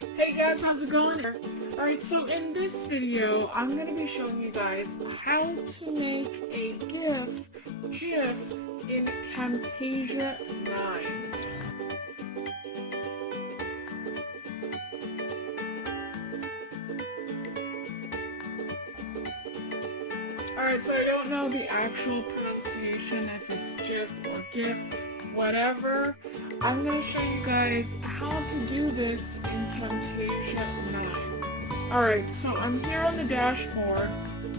Hey guys, how's it going? Alright, so in this video, I'm going to be showing you guys how to make a GIF in Camtasia 9. Alright, so I don't know the actual pronunciation, if it's GIF or GIF, whatever. I'm going to show you guys how to do this in Camtasia 9. Alright, so I'm here on the dashboard,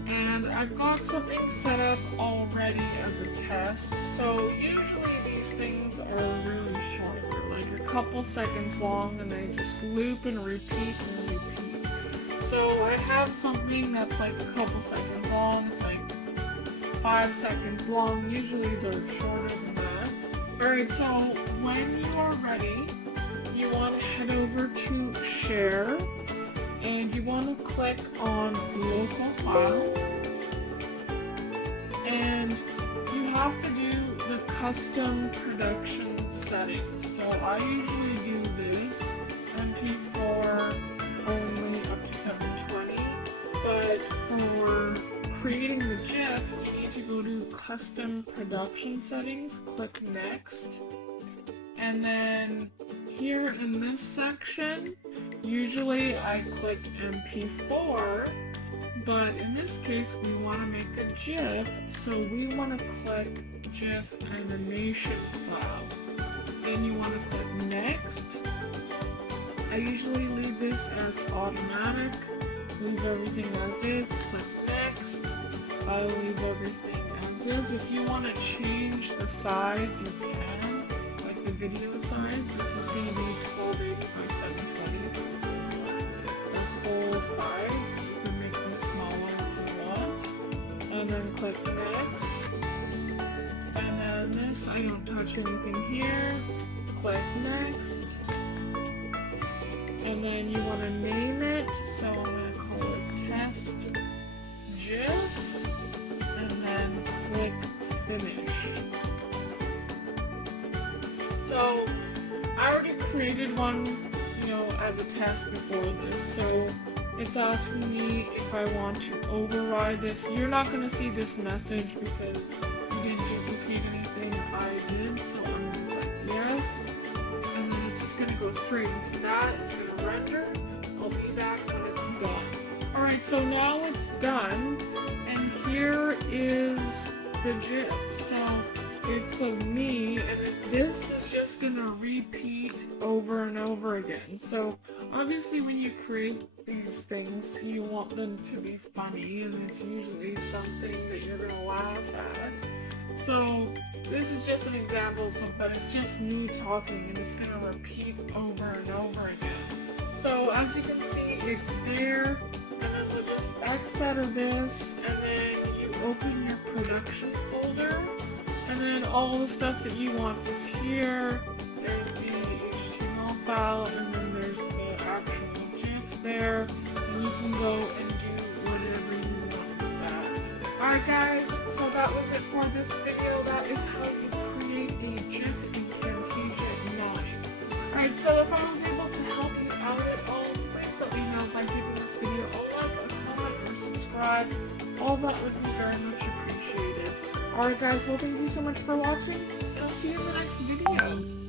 and I've got something set up already as a test. So usually these things are really short, they're like a couple seconds long, and they just loop and repeat and repeat. So I have something that's like a couple seconds long, it's like 5 seconds long, usually they're shorter than that. Alright, so when you are ready, you want to head over to Share, and you want to click on Local File, and you have to do the custom production settings. So I usually do this, MP4 only up to 720, but for creating the GIF, you need to go to Custom Production Settings, click Next, and then here in this section, usually I click MP4, but in this case we want to make a GIF, so we want to click GIF Animation File. Then you want to click Next. I usually leave this as automatic, leave everything as is, click Next. I leave everything as is. If you want to change the size, you can, like the video size. This is going to be 1280 by 720, so this is the full size. You can make them smaller if you want. And then click Next. And then this, I don't touch anything here. Click Next. And then you want to name it, so I'm going to call it Test GIF. And then click Finish. So I already created one, as a test before this, so it's asking me if I want to override this. You're not going to see this message because you didn't duplicate anything. I did, so I'm going to click yes, and then it's just going to go straight into that. It's going to render. I'll be back when it's done. Alright, so now it's done, and here is the GIF. So it's of me, and this is just gonna repeat over and over again. So obviously when you create these things, you want them to be funny, and it's usually something that you're gonna laugh at. So this is just an example, but it's just me talking, and it's gonna repeat over and over again. So as you can see, it's there, and then we'll just X out of this, and then you open your production folder, and then all the stuff that you want is here. There's the HTML file, and then there's the actual GIF there, and you can go and do whatever you want with that. Alright guys, so that was it for this video. That is how you create a GIF in Camtasia 9. Alright, so if I was able to help you out at all, please let me know by giving this video a like, a comment, or subscribe. All that would be very much appreciated. Alright guys, well thank you so much for watching, and I'll see you in the next video.